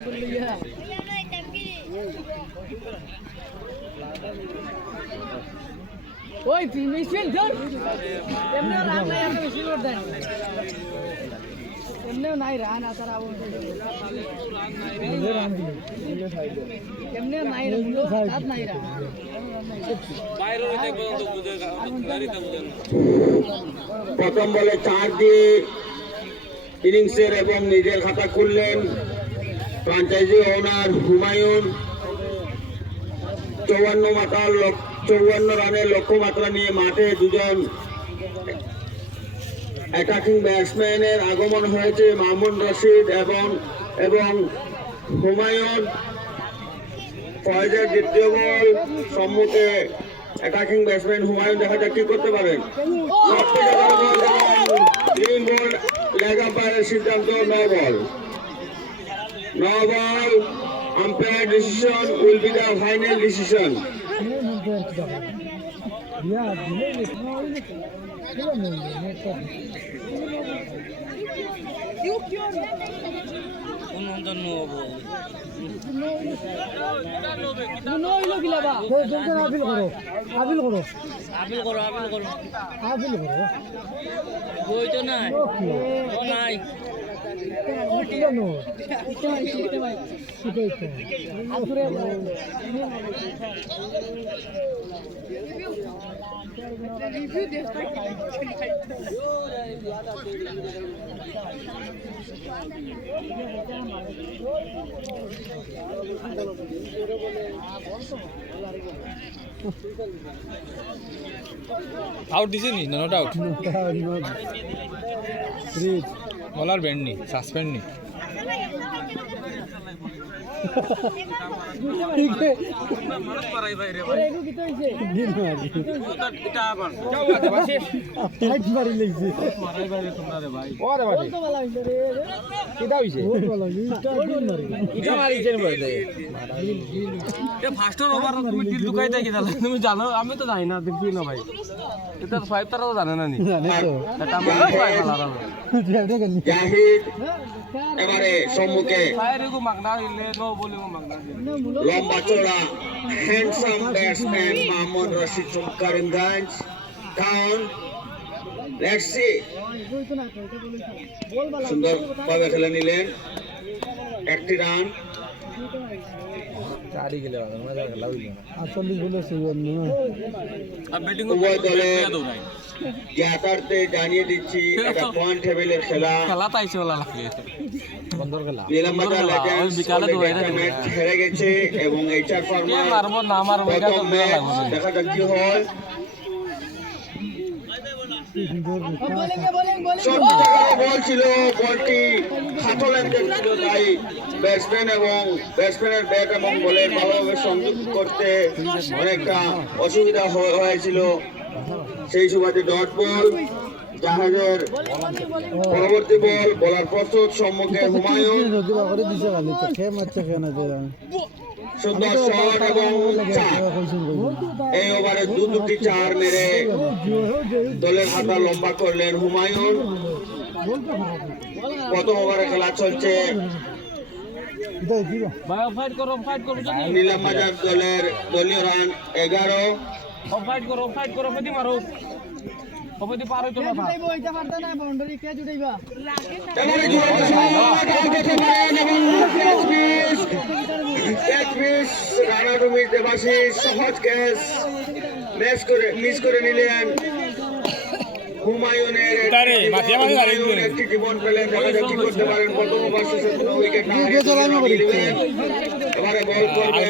ওই মিছিল ধর এমনে রান নাই আর মিছিল দেন এমনে নাই রান আতার আবন এমনে নাই রে মুলো হাত নাই রা বাইরে হইতে বন্ধ বুঝে গাড়িতে বুঝে প্রথম বলে 4 দিয়ে ইনিংসের এবং নিজের খাতা খুললেন ফ্র্যাঞ্চাইজি ওনার হুমায়ুন। 54 রানের লক্ষ্যমাত্রা নিয়ে মাঠে দুজন অ্যাটাকিং ব্যাটসম্যানের আগমন হয়েছে, মামুন রশিদ এবং হুমায়ুন। ফয়েজের দ্বিতীয় বল, সম্মুখে অ্যাটাকিং ব্যাটসম্যান হুমায়ুন, দেখা যাক কি করতে পারেন। গ্রিন বল, লেগ আম্পায়ারের সিদ্ধান্ত no ball. Umpire decision will be the final decision. Out this is not out. Bowler bend ni, suspend ni. তুমি জানো আমি তো জানি না দেখি না ভাই এটা তো 5 তারা তো জানে না নি এবারে সম্মুখে লম্বা চড়া handsome batsman Mahmud Rashid from Karimganj town. Let's see, সুন্দরভাবে খেলে নিলেন, একটি রান। উভয় দলের জ্ঞাতার্থে জানিয়ে দিচ্ছি এটা পয়েন্ট টেবিলের খেলা। নীলাম্বাজার লেজেন্ডস ম্যাচ হেরে গেছে এবং এইচআর ফার্মার প্রথম ম্যাচ, দেখা যাক কি হয়। বল ছিল, বলটি হাতল ছিল, তাই ব্যাটসম্যানের ব্যাট এবং বলের ভালোভাবে সংযুক্ত করতে অনেকটা অসুবিধা হয়েছিল। সেই সুবাদে ডট বল। জাহাজের পরবর্তী বল, বলার প্রস্তুত, সম্মুখে হুমায়ুন, সুন্দর শট এবং চার। এই ওভারে দুটি চার মেরে দলের খাতা লম্বা করলেন হুমায়ুন। প্রথম ওভারে খেলা চলছে। নীলাম্বাজার দলের দলীয় রান 11। সহজ ক্যাচ মিস করে নিলেন হুমায়ুনের একটি জীবন পেলেন, দেখা যাক কি করতে পারেন। প্রথম ওভার শেষে কোনো উইকেট না হারিয়ে এবারে বল করবেন।